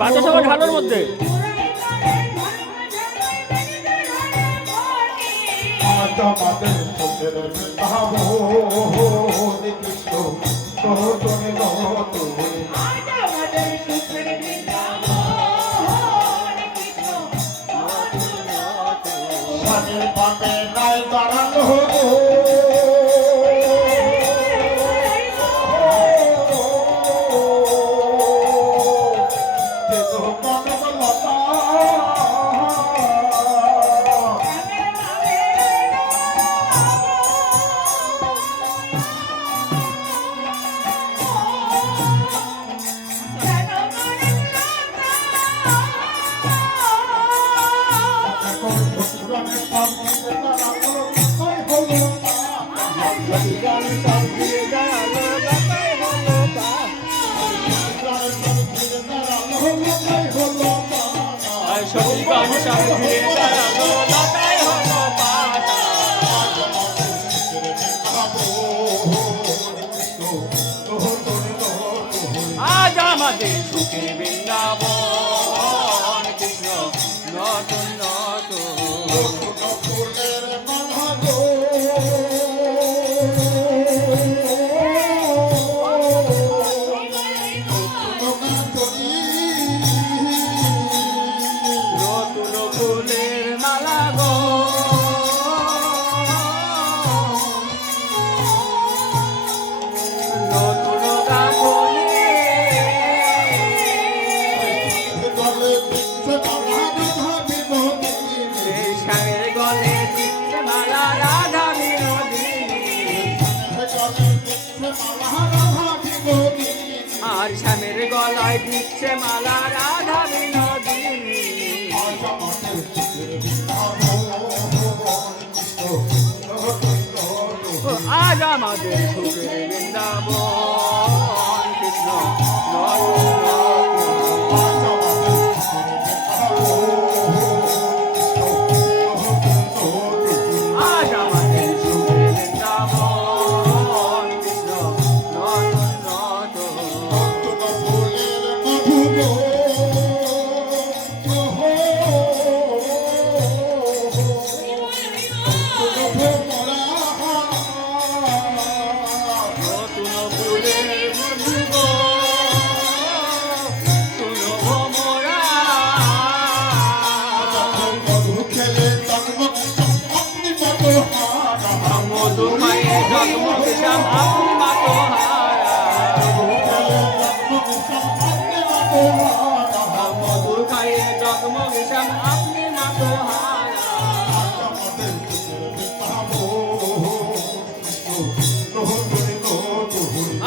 বাচ্চা সবার ঢালোর মধ্যে আজ আমাদের সুখে বৃন্দাবন কৃষ্ণ নতুন নতুন আর শ্যামের গলায় দিচ্ছে মালা রাধা বিনোদিনী আজ আমাদের সুখের বৃন্দাবন কৃষ্ণ আজ আমাদের সুখের বৃন্দাবন কৃষ্ণ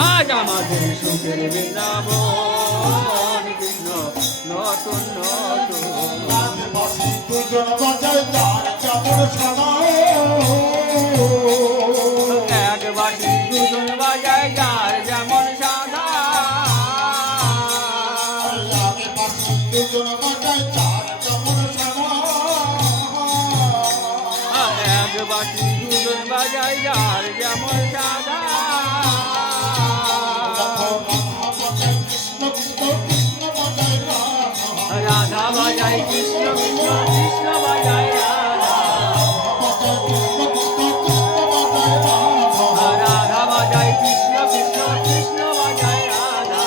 আজ আমাদের সুখের বৃন্দাবন কৃষ্ণ নতুন এক বাটি দুজন বাজায় যার যেমন সাধা এক বাটি দুজন বাজায় যার যেমন সাধা রাধা বাজায় কৃষ্ণ কৃষ্ণ কৃষ্ণ বাজায় রাধা রাধা বাজায় কৃষ্ণ কৃষ্ণ কৃষ্ণ বাজায় রাধা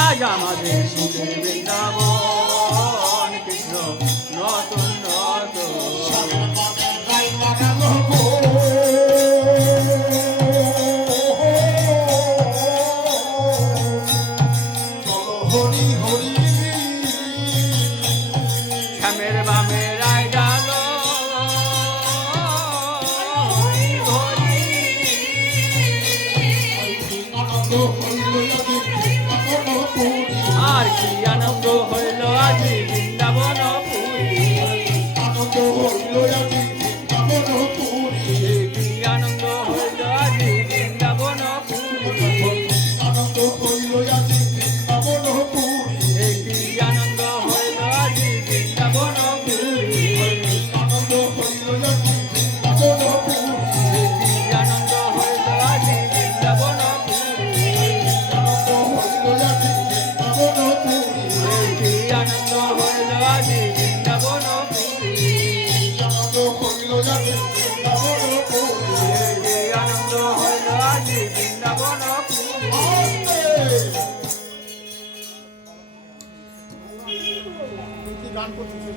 আজ আমাদের সুখের বৃন্দাবন কৃষ্ণ নতুন নতুন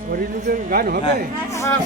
হরিলুকের গান হবে? হ্যাঁ